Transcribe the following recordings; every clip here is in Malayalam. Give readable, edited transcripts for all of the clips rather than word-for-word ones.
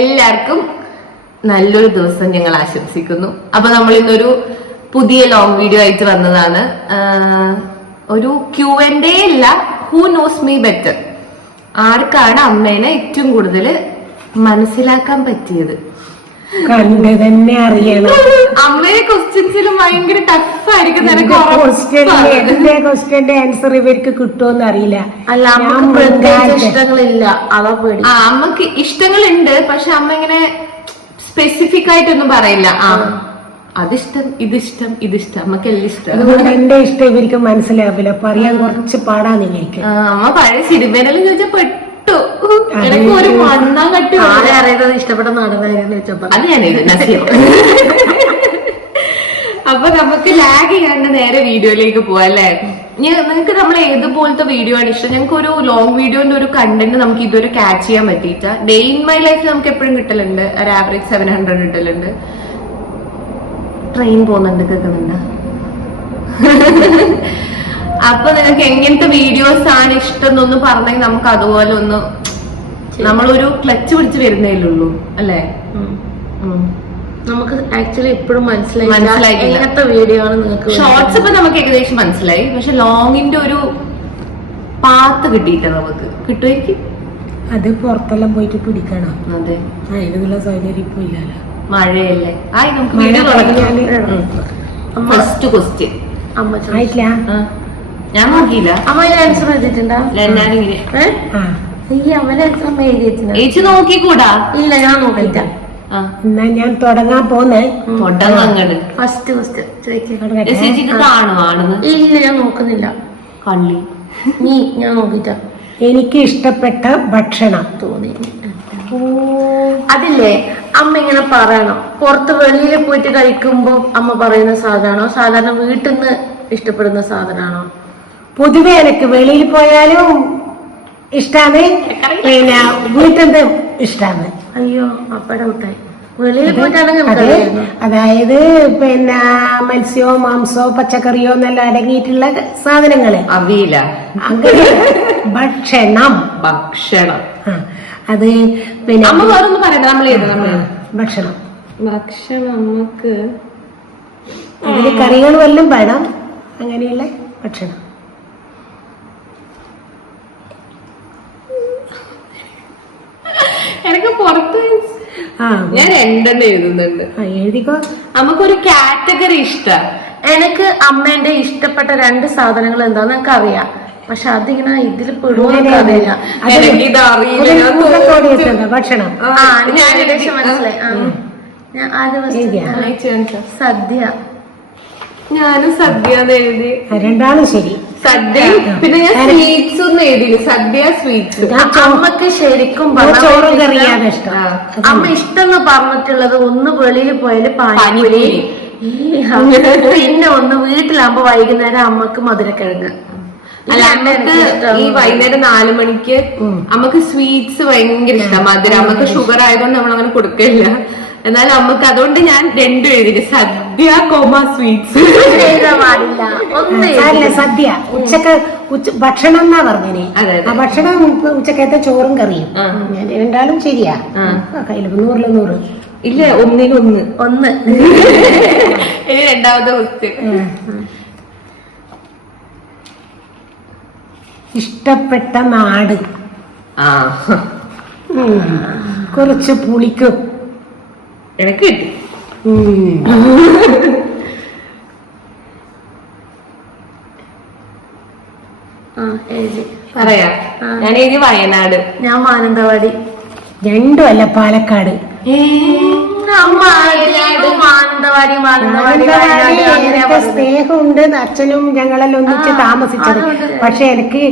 എല്ലാവർക്കും നല്ലൊരു ദിവസം ഞങ്ങൾ ആശംസിക്കുന്നു. അപ്പൊ നമ്മൾ ഇന്നൊരു പുതിയ ലോങ് വീഡിയോ ആയിട്ട് വന്നതാണ്. ഒരു Q&A അല്ല, ഹൂ നോസ് മീ ബെറ്റർ, ആർക്കാണ് അമ്മേനെ ഏറ്റവും കൂടുതൽ മനസ്സിലാക്കാൻ പറ്റിയത്, കണ്ട് തന്നെ അറിയണം. അമ്മയെ ക്വസ്റ്റ്യൻസിലും ഭയങ്കര ടഫായിരിക്കും. ക്വസ്റ്റ്യന്റെ ആൻസർ ഇവർക്ക് കിട്ടുമെന്ന് അറിയില്ല. അല്ല, അമ്മക്ക് ഇഷ്ടങ്ങളില്ല, അതാ പേടി. അമ്മക്ക് ഇഷ്ടങ്ങളുണ്ട്, പക്ഷെ അമ്മ ഇങ്ങനെ സ്പെസിഫിക് ആയിട്ടൊന്നും പറയില്ല. അതിഷ്ടം, ഇതിഷ്ടം, ഇതിഷ്ടം, അമ്മക്ക് എല്ലാം ഇഷ്ടം. അതുകൊണ്ട് എന്റെ ഇഷ്ടം ഇവർക്ക് മനസ്സിലാവില്ല, പറയാൻ കുറച്ച് പാടാന്ന് ഇവർക്ക്. അമ്മ പഴയ സിനിമയിലെല്ലാം ചോദിച്ചാൽ പെട്ടു. എനിക്ക് ഒരു മണ്ണാൻ കട്ടി അറിയുന്നത് ഇഷ്ടപ്പെട്ട നടനായിരുന്നു വെച്ചപ്പോ അത് ഞാൻ അപ്പൊ നമുക്ക് ലാഗ് ചെയ്യാണ്ട് നേരെ വീഡിയോയിലേക്ക് പോവാം അല്ലേ? നിങ്ങൾക്ക് നമ്മൾ ഏതുപോലത്തെ വീഡിയോ ആണ് ഇഷ്ടം? ഞങ്ങൾക്ക് ഒരു ലോങ് വീഡിയോന്റെ ഒരു കണ്ടന്റ് നമുക്ക് ഇതൊരു ക്യാച്ച് ചെയ്യാൻ പറ്റിയിട്ട. ഡേ ഇൻ മൈ ലൈഫ് നമുക്ക് എപ്പോഴും കിട്ടലുണ്ട്, ഒരു ആവറേജ് 700 കിട്ടലുണ്ട്. ട്രെയിൻ പോകുന്നുണ്ട്, കേൾക്കുന്നുണ്ട്. അപ്പൊ നിങ്ങൾക്ക് എങ്ങനത്തെ വീഡിയോസ് ആണ് ഇഷ്ടം എന്നൊന്ന് പറഞ്ഞെങ്കിൽ നമുക്ക് അതുപോലെ ഒന്ന് നമ്മളൊരു ക്ലച്ച് പിടിച്ച് വരുന്നേലുള്ളൂ അല്ലേ? നമുക്ക് ആക്ച്വലി ഇപ്പോഴും മനസ്സിലായില്ല എങ്ങനത്തെ വീഡിയോ ആണ് നിങ്ങൾക്ക്. ഷോർട്സ് ഇപ്പൊ നമുക്ക് ഏകദേശം മനസ്സിലായി, പക്ഷെ ലോങ്ങിന്റെ ഒരു പാത്ത് കിട്ടിയിട്ട നമുക്ക് കിട്ടുമായിരിക്കും. അത് പുറത്തെല്ലാം പോയിട്ട് പിടിക്കണം. അതെ, അതിനുള്ള സൗകര്യം ഇപ്പൊ ഇല്ലല്ലോ, മഴയല്ലേ. ആയി നമുക്ക് വീഡിയോ ഫസ്റ്റ് ക്വസ്റ്റ്യൻ ആയിട്ടില്ല. ഞാൻ നോക്കിയില്ല. അമ്മ ആൻസർ എഴുതിട്ടുണ്ടോ? ചേച്ചി നോക്കിക്കൂടാ? ഇല്ല, ഞാൻ നോക്കിയില്ല. എന്നാ ഞാൻ തുടങ്ങാൻ പോന്നേ. ഫസ്റ്റ് ചേച്ചിക്ക് കാണുവാണെന്ന്? ഇല്ല, ഞാൻ നോക്കുന്നില്ല. കള്ളി നീ ഞാൻ നോക്കിട്ട. എനിക്ക് ഇഷ്ടപ്പെട്ട ഭക്ഷണം തോന്നി അതില്ലേ അമ്മ ഇങ്ങനെ പറയണം. പുറത്ത് വെളിയിൽ പോയിട്ട് കഴിക്കുമ്പോ അമ്മ പറയുന്ന സാധനമാണോ, സാധാരണ വീട്ടിൽ നിന്ന് ഇഷ്ടപ്പെടുന്ന സാധനമാണോ? പൊതുവെ എനിക്ക് വെളിയിൽ പോയാലും ഇഷ്ടാണ്, പിന്നെ വീട്ടിൽ നിന്ന് ഇഷ്ടാണ്. അയ്യോ, അപ്പടെ ഔട്ടായി. വെളിയിൽ പോയിട്ടാണെങ്കിൽ അതായത് പിന്നെ മത്സ്യമോ മാംസമോ പച്ചക്കറിയോ എന്നെല്ലാം അടങ്ങിയിട്ടുള്ള സാധനങ്ങള്. അവിയില അങ്ങനെ ഭക്ഷണം അത് പിന്നെ അമ്മ വേറൊന്ന് പറയാം. ഭക്ഷണം നമുക്ക് അതില് കറികൾ വല്ലതും വേണം, അങ്ങനെയുള്ള ഭക്ഷണം. എനിക്ക് പുറത്ത് ഞാൻ രണ്ടെണ്ണം എഴുതുന്നുണ്ട്. എഴുതിക്കോ. നമുക്കൊരു കാറ്റഗറി ഇഷ്ടം. എനിക്ക് അമ്മേന്റെ ഇഷ്ടപ്പെട്ട 2 സാധനങ്ങൾ എന്താന്ന് എനിക്ക് അറിയാം, പക്ഷെ അതിങ്ങനെ ഇതിൽ പെടുവോന്ന് അറിയില്ല. ഭക്ഷണം ഞാൻ ഏകദേശം മനസ്സിലായി. ഞാൻ സദ്യ. ഞാനും സദ്യ എഴുതി. രണ്ടാളും ശരി. സദ്യ, പിന്നെ ഞാൻ സ്വീറ്റ്സ് ഒന്നും എഴുതി. സദ്യ, സ്വീറ്റ്സ്. അമ്മക്ക് ശരിക്കും ചോറും കറിയാണ് ഇഷ്ടം. അമ്മ ഇഷ്ടം എന്ന് പറഞ്ഞിട്ടുള്ളത് ഒന്ന് വെളിയിൽ പോയാല് പാനിപൂരി, പിന്നെ ഒന്ന് വീട്ടിലാകുമ്പോ വൈകുന്നേരം അമ്മക്ക് മധുരക്കിഴങ്ങ്. അല്ല, അമ്മക്ക് ഈ വൈകുന്നേരം 4 മണിക്ക് അമ്മക്ക് സ്വീറ്റ്സ് ഭയങ്കര ഇഷ്ടം. മധുരം അമ്മക്ക് ഷുഗർ ആയതുകൊണ്ട് നമ്മളങ്ങനെ കൊടുക്കില്ല. എന്നാലും അമ്മക്ക് അതുകൊണ്ട് ഞാൻ 2 എഴുതി. സദ്യ, സ്വീറ്റ്സ്. സദ്യ ഉച്ചക്ക് ഭക്ഷണം എന്നാ പറഞ്ഞേ. ആ ഭക്ഷണം ഉച്ചക്കത്തെ ചോറും കറിയും. ഞാൻ രണ്ടാളും ശരിയാ. കയ്യിൽ 100 ഇല്ല, 1-1. ഇനി രണ്ടാമത്തെ ക്വസ്റ്റ്യൻ. ഇഷ്ടപ്പെട്ട നാട്. കുറച്ച് പുളിക്കും എനിക്ക് കിട്ടി. പറയാ, ഞാൻ എഴുതി വയനാട്. ഞാൻ മാനന്തവാടി. രണ്ടും അല്ല, പാലക്കാട്. സ്നേഹമുണ്ട്. അച്ഛനും ഞങ്ങളെല്ലാം ഒന്നിച്ച് താമസിച്ചത്. പക്ഷെ എനിക്ക്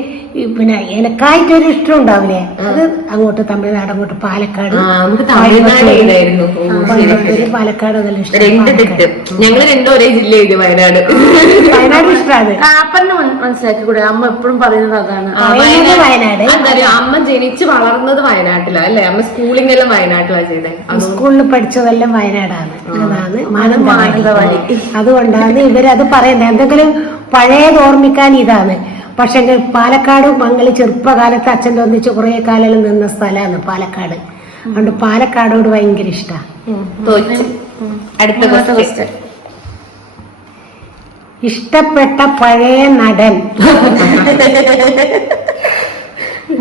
പിന്നെ എനക്കായിട്ടൊരു ഇഷ്ടം ഉണ്ടാവില്ലേ, അത് അങ്ങോട്ട് തമിഴ്നാട്, അങ്ങോട്ട് പാലക്കാട്. പാലക്കാട് അതെല്ലാം ഇഷ്ടം. ഞങ്ങള് 2 ഒരേ ജില്ല എഴുതി. വയനാട് ഇഷ്ടമാണ്. അപ്പന്നെ മനസ്സിലാക്കി കൂടെ, അമ്മ എപ്പോഴും പറയുന്നത് അതാണ്. വയനാട്. അമ്മ ജനിച്ച് വളർന്നത് വയനാട്ടിലാ അല്ലെ? അമ്മ സ്കൂളിംഗ് എല്ലാം വയനാട്ടിലാ ചെയ്തേ. സ്കൂളിൽ പഠിച്ചതെല്ലാം വയനാടാണ്. അതാണ് മാനന്തവാടി. അതുകൊണ്ടാണ് ഇവരത് പറയുന്നത്. എന്തെങ്കിലും പഴയത് ഓർമ്മിക്കാൻ ഇതാണ്. പക്ഷെ പാലക്കാട് മംഗളി ചെറുപ്പകാലത്ത് അച്ഛൻ്റെ ഒന്നിച്ച് കുറെ കാലം നിന്ന സ്ഥലമാണ് പാലക്കാട്. അതുകൊണ്ട് പാലക്കാടോട് ഭയങ്കര ഇഷ്ടാ. തോറ്റു. അടുത്ത ക്വസ്റ്റ്യൻ. ഇഷ്ടപ്പെട്ട പഴയ നടൻ.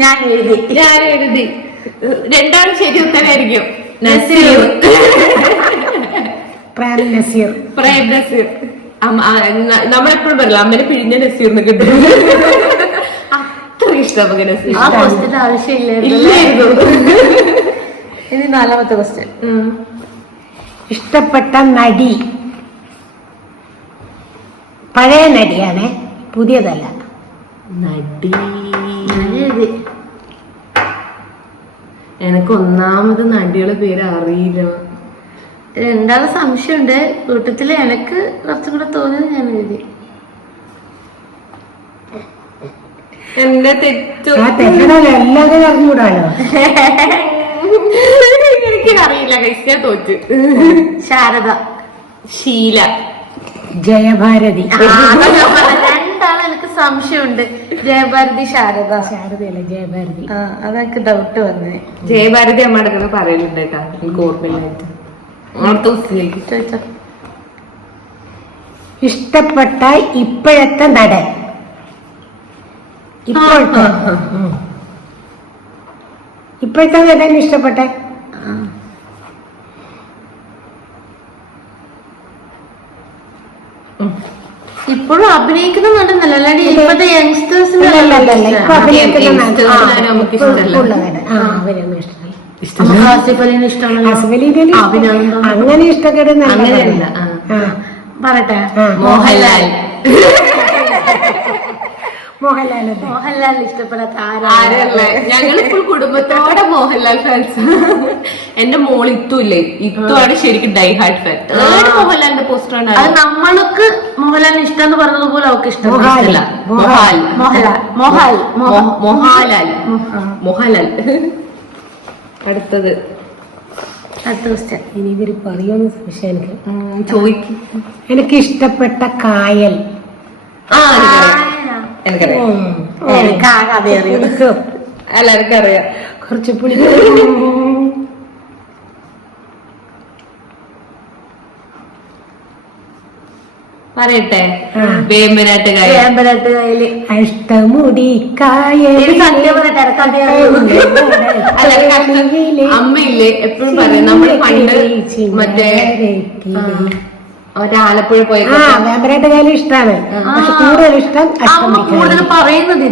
ഞാൻ എഴുതി. രണ്ടാളും ശരി ഉത്തരമായിരിക്കും. നസീർ. പ്രേം നസീർ. നമ്മളെപ്പോഴും പറയില്ല അമ്മനെ പിഴിഞ്ഞ നസീർന്ന് കിട്ടും. അത്ര ഇഷ്ടം നസീർ. ആ ക്വസ്റ്റ്യന്റെ ആവശ്യമില്ലായിരുന്നു. ഇനി 4ാമത്തെ ക്വസ്റ്റ്യൻ. ഇഷ്ടപ്പെട്ട നടി. പഴയ നടിയാണേ, പുതിയതല്ല. നടി എനിക്ക് ഒന്നാമത് നടിയുടെ പേര് അറിയില്ല. രണ്ടാമത് സംശയമുണ്ട്. കൂട്ടത്തില് എനിക്ക് കുറച്ചും കൂടെ തോന്നിയത് ഞാൻ എഴുതി. എന്റെ തെറ്റു. എല്ലാവരും അറിഞ്ഞൂടാലോ. എനിക്കറിയില്ല. കഴിച്ചാ തോറ്റ്. ശാരദ. ഷീല. ജയഭാരതി. രണ്ടാളും എനിക്ക് സംശയമുണ്ട്. ജയഭാരതി ശാരദ. ശാരദയല്ല, ജയഭാരതി. അതെനിക്ക് ഡൗട്ട് വന്നേ. ജയഭാരതി അമ്മ എടുക്കുന്നത് പറയലുണ്ട് കേട്ടാ. എനിക്ക് ഓർമ്മയില്ലായിട്ട്. ചോദിച്ചോ. ഇഷ്ടപ്പെട്ട ഇപ്പോഴത്തെ നടൻ. ഇപ്പോഴത്തെ നടൻ ഇഷ്ടപ്പെട്ട. ഇപ്പോഴും അഭിനയിക്കുന്ന നടന്നല്ല, അല്ലാണ്ട് ഇപ്പോഴത്തെ യങ്സ്റ്റേഴ്സിന് അങ്ങനെ ഇഷ്ടപ്പെടുന്ന പറയട്ടെ. മോഹൻലാൽ. മോഹൻലാൽ ഇഷ്ടപ്പെടാത്ത ഞങ്ങളിപ്പോൾ കുടുംബത്തോടെ മോഹൻലാൽ ഫാൻസ്. എന്റെ മോൾ ഇത്തുല്ലേ, ഇത്തുവാണ് ശരിക്കും ഡൈ ഹാർട്ട് ഫാൻ. മോഹൻലാലിന്റെ പോസ്റ്ററാണ്. അത് നമ്മൾക്ക് മോഹൻലാലിന് ഇഷ്ടം എന്ന് പറഞ്ഞതുപോലെ അവർക്ക് ഇഷ്ടമല്ല. മോഹൻലാൽ. അടുത്തത്. അടുത്ത ക്വസ്റ്റ്യൻ. ഇനി ഇവര് പറയുമെന്ന് സംശയം എനിക്ക്. ചോദിക്കും. എനിക്ക് ഇഷ്ടപ്പെട്ട കായൽ. എല്ലാവർക്കറിയാം. കുറച്ച് പുളി. പറയട്ടെ. വേമ്പനാട്ട് കായല്. അഷ്ടമുടി കായൽ. അമ്മയില്ലേ എപ്പോഴും പറയും. നമ്മൾ പണ്ട് മറ്റേ ആലപ്പുഴ പോയ വേമ്പനാട്ട് കായൽ ഇഷ്ടമാണ്. പക്ഷെ കൂടുതൽ ഇഷ്ടം കൂടുതൽ പറയുന്നത്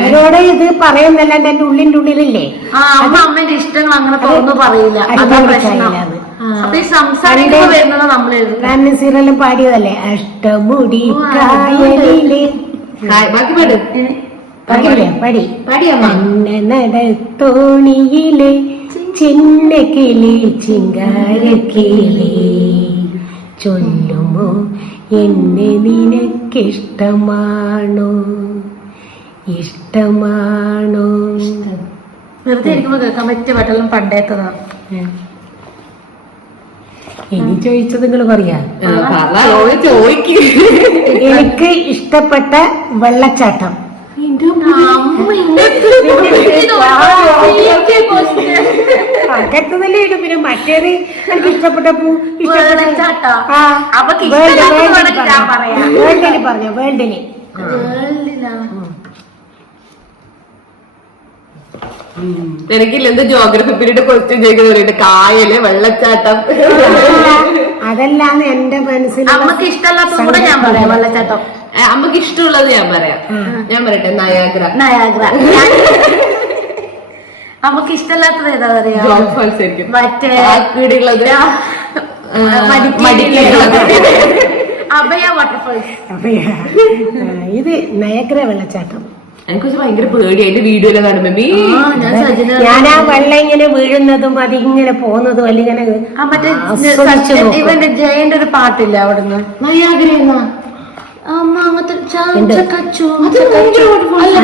അവരോട് ഇത് പറയുന്നല്ലാണ്ട് എന്റെ ഉള്ളിന്റെ ഉള്ളിലില്ലേ അമ്മന്റെ ഇഷ്ടങ്ങൾ അങ്ങനെ തുറന്നു പറയില്ല. നസീറെല്ലാം പാടിയതല്ലേ അഷ്ടമുടി കായലില്. പടി നടത്തോണിയിലെ ചിന്ന കിളി ചിങ്കാരക്കിളി ചൊല്ലുമോ എന്നെ നിനക്കിഷ്ടമാണോ ഇഷ്ടമാണോ. വെറുതെ ഇരിക്കുമ്പോ കേൾക്കാൻ പറ്റിയ പാട്ടെല്ലാം പണ്ടേത്തതാണ്. ഇനി ചോദിച്ചത് നിങ്ങൾ പറയാ. ചോദിക്കും. എനിക്ക് ഇഷ്ടപ്പെട്ട വെള്ളച്ചാട്ടം. പകർത്തതല്ലേ ഇടും. പിന്നെ മറ്റേത് എനിക്ക് ഇഷ്ടപ്പെട്ട പൂ വേൾഡില് പറഞ്ഞോ. വേൾഡില് എനിക്കില്ല എന്ത് ജോഗ്രഫി പീരീഡ് ക്വസ്റ്റ്യൻ ചോദിക്കുന്നവരുണ്ട്. കായല്, വെള്ളച്ചാട്ടം അതെല്ലാം എന്റെ മനസ്സിൽ. അമ്മക്ക് ഇഷ്ടമല്ലാത്തത് കൂടെ ഞാൻ പറയാം. വെള്ളച്ചാട്ടം അമ്മക്ക് ഇഷ്ടമുള്ളത് ഞാൻ പറയാം. ഞാൻ പറയട്ടെ. നയാഗ്ര. നമുക്ക് ഇഷ്ടമല്ലാത്തത് ഏതാ പറയാ? ജോഗ് ഫാൾസ് ആയിരിക്കും. മറ്റേ അഭയ വാട്ടർഫാൾസ്. ഇത് നയാഗ്ര വെള്ളച്ചാട്ടം. എനിക്ക് ഭയങ്കര പേടി അതിന്റെ വീഡിയോയിലെ കാണുമ്പോ. ഞാൻ ആ വെള്ളം ഇങ്ങനെ വീഴുന്നതും അതിങ്ങനെ പോകുന്നതും അല്ലിങ്ങനെ ഇവന്റെ ജയന്റെ ഒരു പാട്ടില്ല അവിടുന്ന്.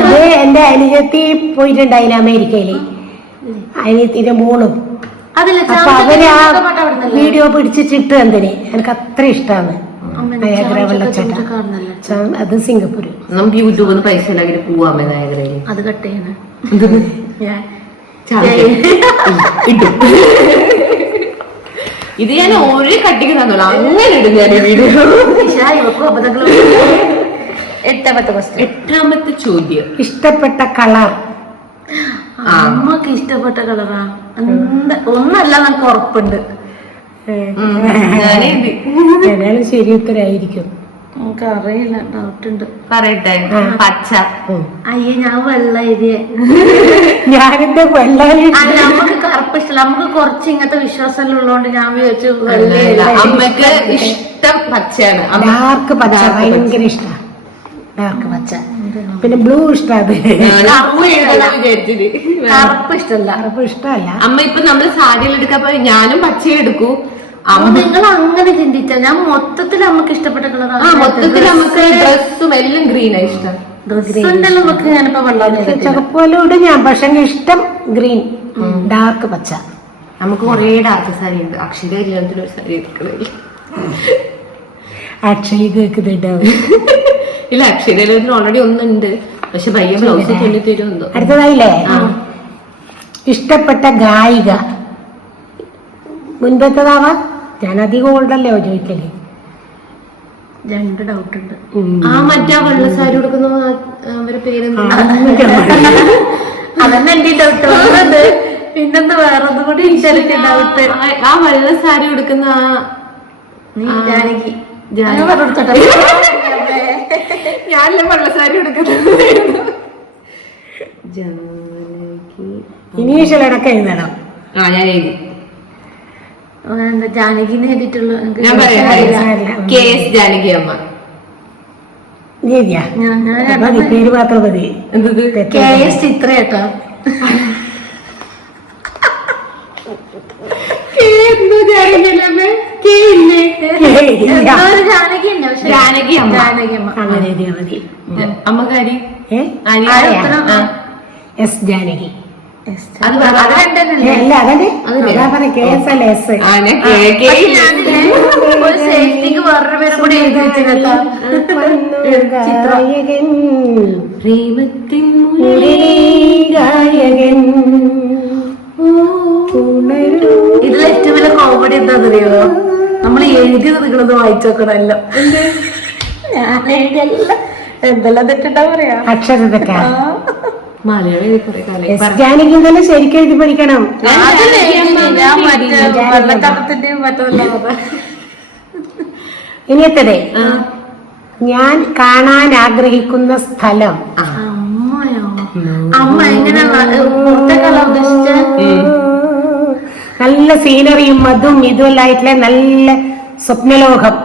അത് എന്റെ അനിയത്തി പോയിട്ടുണ്ടായില്ല അമേരിക്കയില്. അനിയത്തിന്റെ മോളും. അപ്പൊ അവര് ആ വീഡിയോ പിടിച്ചിട്ട് എന്തിന് എനിക്ക് അത്ര ഇഷ്ടമാണ് നയാഗ്ര വെള്ളച്ചാട്ടം. അത് സിംഗപ്പൂര്. നമുക്ക് യൂട്യൂബിൽ പൈസ ഉണ്ടാക്കി പോവാമേ നയാഗ്രയില്. അത് കട്ട് ചെയ്യണേ. ഇത് ഞാൻ ഒരേ കട്ടിക്ക് തന്നോളൂ, അങ്ങനെ ഇടും ഞാൻ വീഡിയോ. എട്ടാമത്തെ ചോദ്യം, ഇഷ്ടപ്പെട്ട കളർ. അമ്മക്ക് ഇഷ്ടപ്പെട്ട കളറാ ഒന്നല്ല, നമുക്ക് ഉറപ്പുണ്ട്. ഏതായാലും ശരി ഉത്തരായിരിക്കും. നമുക്ക് അറിയില്ല, ഡൗട്ട് ഉണ്ട്. പറയട്ടെ, പച്ച. അയ്യേ, ഞാൻ വെള്ള എരിയ. ഞാനെന്റെ വെള്ള അല്ല, നമുക്ക് കറുപ്പ് ഇഷ്ടമല്ല. നമുക്ക് കുറച്ച് ഇങ്ങനത്തെ വിശ്വാസം ഉള്ളതുകൊണ്ട് ഞാൻ വിചാരിച്ചു വെള്ള. അമ്മക്ക് ഇഷ്ടം പച്ചയാണ്. ഡാർക്ക് പച്ച ഭയങ്കര ഇഷ്ടമാണ്. ഡാർക്ക് പച്ച. പിന്നെ ബ്ലൂ ഇഷ്ടമാണ്. കറുപ്പ് ഇഷ്ടമല്ല. കറുപ്പ് ഇഷ്ടമല്ല. അമ്മ ഇപ്പൊ നമ്മള് സാരിയിൽ എടുക്കാൻ പോയി ഞാനും പച്ച എടുക്കൂ. നിങ്ങൾ അങ്ങനെ ചിന്തിച്ച, ഞാൻ മൊത്തത്തിൽ നമുക്ക് ഇഷ്ടപ്പെട്ട കളറാണ്. മൊത്തത്തിൽ നമുക്ക് ഡ്രസ്സും എല്ലാം ഗ്രീനാ ഇഷ്ടം. നമുക്ക് ഞാനിപ്പോ വെള്ളം ചുവപ്പോലും ഇടും ഞാൻ, പക്ഷെ ഇഷ്ടം ഗ്രീൻ, ഡാർക്ക് പച്ച. നമുക്ക് കൊറേ ഡാർക്ക് സാരി ഉണ്ട്. അക്ഷര കല്യാണത്തിന് ഒരു സാരി എടുക്കണില്ല. അക്ഷയ് കേൾക്കുന്നുണ്ടാവും. ഇല്ല, അക്ഷര കല്യാണത്തിന് ഓൾറെഡി ഒന്നുണ്ട്, പക്ഷെ പയ്യ ബ്ലൗസ് തുന്നി തരുമെന്തോ. അടുത്തതായില്ലേ, ഇഷ്ടപ്പെട്ട ഗായിക. മുൻപത്തേതാവാ, ഞാൻ അധികം ഉണ്ടല്ലോ ചോദിക്കല്. രണ്ട് ഡൗട്ട് ഉണ്ട്. മറ്റേ വെള്ള സാരി കൊടുക്കുന്ന അവരുടെ പേരെന്താ? അതന്നെ എന്റെ ഡൗട്ട്. പിന്നെന്താ വേറെ ഒന്നും കൂടി ഡൗട്ട്. ആ വെള്ള സാരി കൊടുക്കുന്ന ജാനകി. ഞാനല്ലേ വെള്ള സാരി കൊടുക്കുന്നത്. ജാനകി. ഇനീഷ്യലടക്കം എഴുതണം. ഞാൻ എഴുതി. ജാനകിന്ന് എഴുതിയിട്ടുള്ളൂ. ഞാൻ പറയാം, KS ജാനകി അമ്മ. പേര് മാത്രം മതി. എന്തത്? KS ചിത്ര കേട്ടോ. ജാനകി അമ്മ. അങ്ങനെ എഴുതിയാ മതി. അമ്മക്കാരി എസ് ജാനകി. അത് അല്ല, അതന്നെ അതാ പറയാ KS അല്ല S. ഒരു സേഫ്റ്റിക്ക് വേറൊരു പേര് കൂടി എഴുതി വെച്ചിട്ടോ. ഗായകൻ പ്രേമത്തിൻ ഗായകൻ. ഇതിൽ ഏറ്റവും വലിയ കോമഡി എന്താണെന്നറിയോ, നമ്മൾ എഴുതി നിൽക്കുന്നത് വായിച്ചു നോക്കണല്ലോ. ഞാൻ എഴുതിയല്ല, എന്തെല്ലാം തെറ്റുണ്ടാ പറയാ, അക്ഷരം തെറ്റാ. മലയാളം ജാനകി തന്നെ ശരിക്കും എഴുതി പഠിക്കണം. വെള്ളത്തടത്തിന്റെയും മറ്റെല്ലാം. ഇനിയത്തതേ, ഞാൻ കാണാൻ ആഗ്രഹിക്കുന്ന സ്ഥലം. അമ്മയോ? അമ്മ എങ്ങനെ പുറത്തേക്കല്ല ഉദ്ദേശിച്ച? നല്ല സീനറിയും അതും ഇതുമെല്ലാം ആയിട്ടുള്ള നല്ല സ്വപ്നലോകം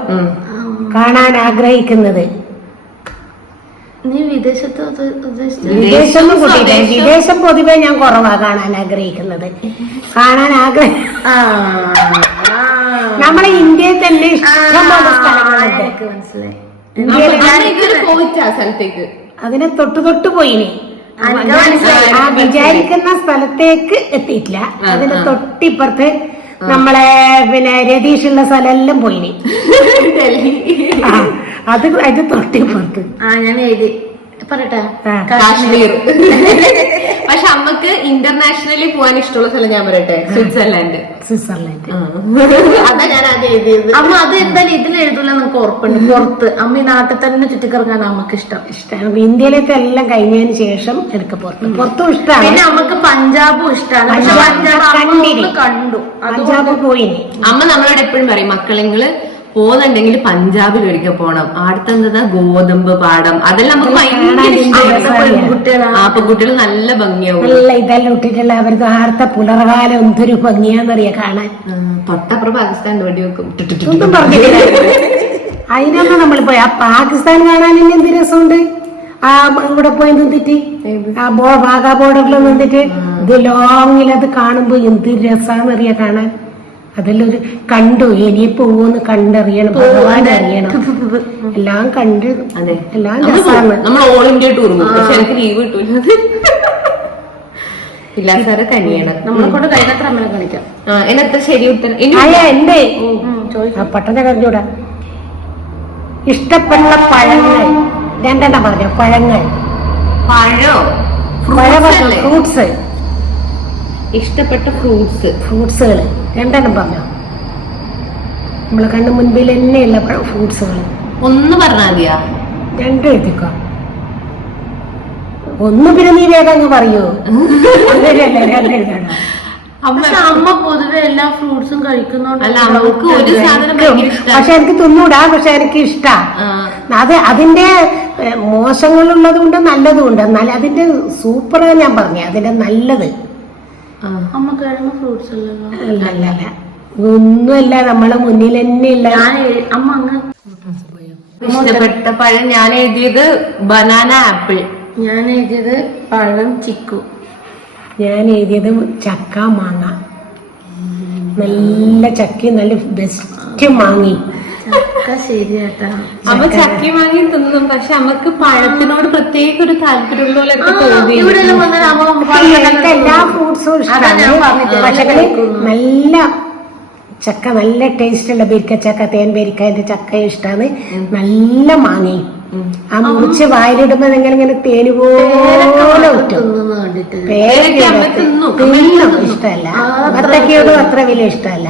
കാണാൻ ആഗ്രഹിക്കുന്നത്. നീ വിദേശത്ത് ഉദ്ദേശിച്ച? വിദേശം പൊതുവെ ഞാൻ കുറവാ കാണാൻ ആഗ്രഹിക്കുന്നത്. കാണാൻ നമ്മളെ ഇന്ത്യയിൽ തന്നെ ഇഷ്ടംപോലെ സ്ഥലങ്ങളുണ്ട്. മനസ്സിലായി. സ്ഥലത്തേക്ക് അതിനെ തൊട്ട് പോയിനെ. വിചാരിക്കുന്ന സ്ഥലത്തേക്ക് എത്തിയിട്ടില്ല. അതിന് തൊട്ടിപ്പുറത്ത് നമ്മളെ പിന്നെ രതീഷുള്ള സ്ഥലം എല്ലാം പോയിനെ. അത് തൊട്ടിപ്പുറത്ത്. ഞാൻ എഴുതി പറയട്ടെ, കാശ്മീർ. പക്ഷെ അമ്മക്ക് ഇന്റർനാഷണലി പോകാൻ ഇഷ്ടമുള്ള സ്ഥലം ഞാൻ പറയട്ടെ, സ്വിറ്റ്സർലാൻഡ്. അതാ ഞാൻ അത് എഴുതിയത്. അമ്മ അത് എന്തായാലും ഇതിൽ എഴുതൂല, നമുക്ക് ഉറപ്പുണ്ട്. പുറത്ത് അമ്മ ഈ നാട്ടിൽ തന്നെ ചുറ്റിക്കറങ്ങാൻ നമുക്ക് ഇഷ്ടമാണ്. ഇന്ത്യയിലേക്ക് എല്ലാം കഴിഞ്ഞതിന് ശേഷം എനിക്ക് പുറത്തും ഇഷ്ടമാണ്. പിന്നെ നമുക്ക് പഞ്ചാബും ഇഷ്ടമാണ്. കണ്ടു, പഞ്ചാബ് പോയി. അമ്മ നമ്മളോട് എപ്പോഴും പറയും, മക്കളെങ്ങള് പോകുന്നുണ്ടെങ്കിൽ പഞ്ചാബിൽ ഒരിക്കൽ പോണം. അടുത്തെന്താ ഗോതമ്പ് പാടം, അതെല്ലാം നമുക്ക് ഭയങ്കര ഇഷ്ടമാണ്. പെൺകുട്ടികൾ നല്ല ഭംഗിയാവും. നല്ല ഇതെല്ലാം ഇട്ടിട്ടുള്ള അവർക്ക് ആർത്ത പുലർകാലം എന്തൊരു ഭംഗിയാന്നറിയാ കാണാൻ. തൊട്ടപ്പുറം പാകിസ്ഥാൻ വെടി വെക്കും. ഒന്നും പറഞ്ഞില്ല. അതിനൊന്നും നമ്മൾ പോയി ആ പാകിസ്ഥാൻ കാണാൻ എന്ത് രസമുണ്ട്. ആ ഇവിടെ പോയി നിന്നിട്ട് ആ വാഗാ ബോർഡറിൽ നിന്നിട്ട് ഇത് ലോങ്ങിൽ അത് കാണുമ്പോ എന്ത് രസാന്നറിയാ കാണാൻ. അതെല്ലാം ഒരു കണ്ടു, ഇനി പോവോന്ന് കണ്ടറിയണം, ഭഗവാൻ അറിയണം. എല്ലാം കണ്ട് എല്ലാം രസമാണ്. നമ്മൾ ഓൾ ഇന്ത്യ ടൂർ പോകും, പക്ഷെ എനിക്ക് ലീവ് കിട്ടൂല. ഇല്ല സാറ് കനിയണം. നമ്മളെ കൊണ്ട് കഴിഞ്ഞത്ര അമ്മനെ കളിക്കാം. എന്നത്തെ ശരി ഉത്തരം എന്റെ പട്ടണ കറിഞ്ഞൂടാ. ഇഷ്ടപ്പെട്ട പഴങ്ങൾ രണ്ടെണ്ണം പറഞ്ഞോ. പഴങ്ങൾ, പഴോ ഫ്രൂട്ട്സ്. ഇഷ്ടപ്പെട്ട ഫ്രൂട്ട്സ്. ഫ്രൂട്ട്സുകൾ 2 പറഞ്ഞോ. നമ്മളെ കണ്ണു മുൻപിൽ തന്നെയുള്ള ഫ്രൂട്ട്സുകൾ ഒന്ന് പറഞ്ഞാൽ മതിയാ? 2 എഴുതിക്കോ. ഒന്ന് പിന്നെ നീ വേഗം അങ്ങ് പറയൂ. അങ്ങനെയല്ലേ 2 എഴുതണം. പക്ഷെ അമ്മ പൊതുവെ എല്ലാ ഫ്രൂട്ട്സും കഴിക്കുന്നോണ്ട് അല്ല, നമുക്ക് ഒരു സാധനം ഭയങ്കര ഇഷ്ടമാണ്. പക്ഷെ എനിക്ക് തിന്നൂടാ, പക്ഷെ എനിക്ക് ഇഷ്ടാ. അത് അതിന്റെ മോശങ്ങളുള്ളതും ഉണ്ട് നല്ലതും ഉണ്ട്. എന്നാൽ അതിന്റെ സൂപ്പർ ഞാൻ പറഞ്ഞ അതിന്റെ നല്ലത്. അമ്മ കിഴങ്ങ് ഫ്രൂട്ട്സ് അല്ലല്ലോ. അല്ല ഒന്നുമല്ല, നമ്മളെ മുന്നിൽ തന്നെ ഇല്ല. അമ്മ അങ്ങ് ഇഷ്ടപ്പെട്ട പഴം ഞാൻ എഴുതിയത് ബനാന ആപ്പിൾ. ഞാൻ എഴുതിയത് പഴം ചിക്കു. ഞാൻ എഴുതിയത് ചക്ക മാങ്ങ. നല്ല ചക്കയും നല്ല ബെസ്റ്റ് മാങ്ങി. ശരിയാട്ടാ. അമ്മ ചക്കി വാങ്ങി തിന്നും, പക്ഷെ നമുക്ക് പഴത്തിനോട് പ്രത്യേക ഒരു താല്പര്യമുള്ള പോലെയൊക്കെ തോന്നി. എനിക്ക് എല്ലാ ഫ്രൂട്ട്സും ഇഷ്ടമാണ്. പക്ഷെ നല്ല ചക്ക, നല്ല ടേസ്റ്റ് ഉള്ള ബെരിക്കച്ചക്ക, തേൻ ബെരിക്കന്റെ ചക്ക ഇഷ്ടമാണ്. നല്ല മാങ്ങയും ആ മുറിച്ച് വായിലിടുമ്പോ ഇങ്ങനെ തേന് പോലെ തിന്നും. ഇഷ്ടമല്ല ബത്തക്കയോടും അത്ര വലിയ ഇഷ്ടമല്ല.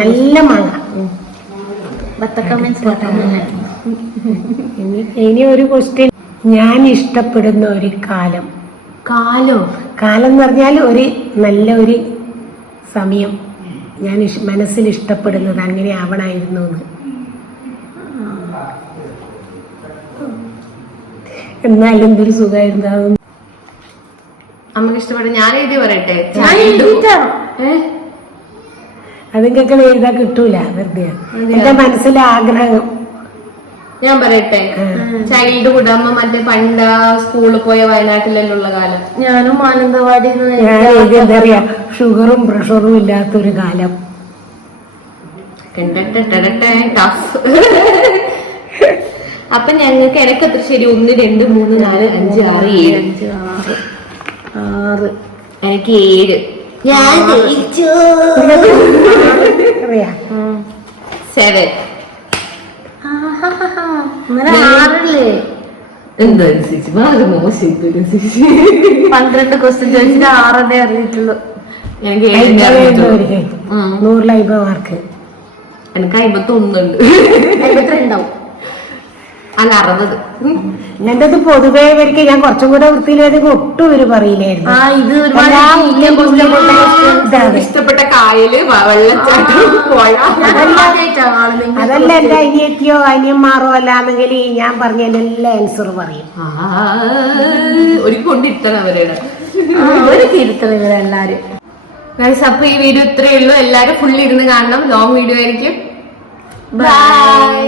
നല്ല മാങ്ങ. ഇനി ഒരു ക്വസ്റ്റ്യൻ. ഞാൻ ഇഷ്ടപ്പെടുന്ന ഒരു കാലം. കാലം എന്ന് പറഞ്ഞാൽ ഒരു നല്ല ഒരു സമയം ഞാൻ മനസ്സിൽ ഇഷ്ടപ്പെടുന്നത് അങ്ങനെ ആവണായിരുന്നു എന്ന്. എന്നാലും എന്തൊരു സുഖമായിരുന്നു. നമുക്ക് ഇഷ്ടപ്പെട്ട ഞാൻ എഴുതി പറയട്ടെ. അതിങ്ങൊക്കെ എഴുതാൻ കിട്ടൂല, വെറുതെ എന്റെ മനസ്സിലെ ആഗ്രഹം. ഞാൻ പറയട്ടെ, ചൈൽഡ്ഹുഡ്. അമ്മ മറ്റേ പണ്ട് സ്കൂളിൽ പോയ വയനാട്ടിലുള്ള കാലം. ഞാനും മാനന്തവാടി. ഞാൻ എഴുതി എന്താ പറയാ, ഷുഗറും പ്രഷറും ഇല്ലാത്തൊരു കാലം. അപ്പൊ ഞങ്ങൾക്ക് എനിക്ക് എത്ര ശരി? 1 2 3 4 5 6 7. എനിക്ക് 7. ഞാൻ ജയിച്ചു. 7. എന്തോ 12 ക്വസ്റ്റ്യൻ ചോദിച്ചിട്ട് 6 അറിഞ്ഞിട്ടുള്ളൂ. എനിക്ക് 100 മാർക്ക്. എനിക്ക് 51 ഉണ്ട്. 53 ഉണ്ടാവും. അല്ല 60. എന്റേത് പൊതുവേ ഇവർക്ക് ഞാൻ കുറച്ചും കൂടെ വൃത്തിയിലേതെങ്കിൽ ഒട്ടും ഇവര് പറയില്ലായിരുന്നു. ഇഷ്ടപ്പെട്ട കായല്, വെള്ളച്ചാട്ടം, പുഴ. അതല്ല എന്റെ അനിയത്തിയോ അനിയന്മാരോ അല്ലാന്നെങ്കിൽ ഞാൻ പറഞ്ഞതിനെല്ലാം ആൻസർ പറയും. ഒരു കൊണ്ടിരുത്തണം അവരുടെ ഒരു തിരുത്തണം ഇവരെല്ലാരും. അപ്പൊ ഈ വീഡിയോ ഇത്രയേ ഉള്ളൂ. എല്ലാരും ഫുൾ ഇരുന്ന് കാണണം. ലോങ് വീഡിയോ ആയിരിക്കും. ബൈ.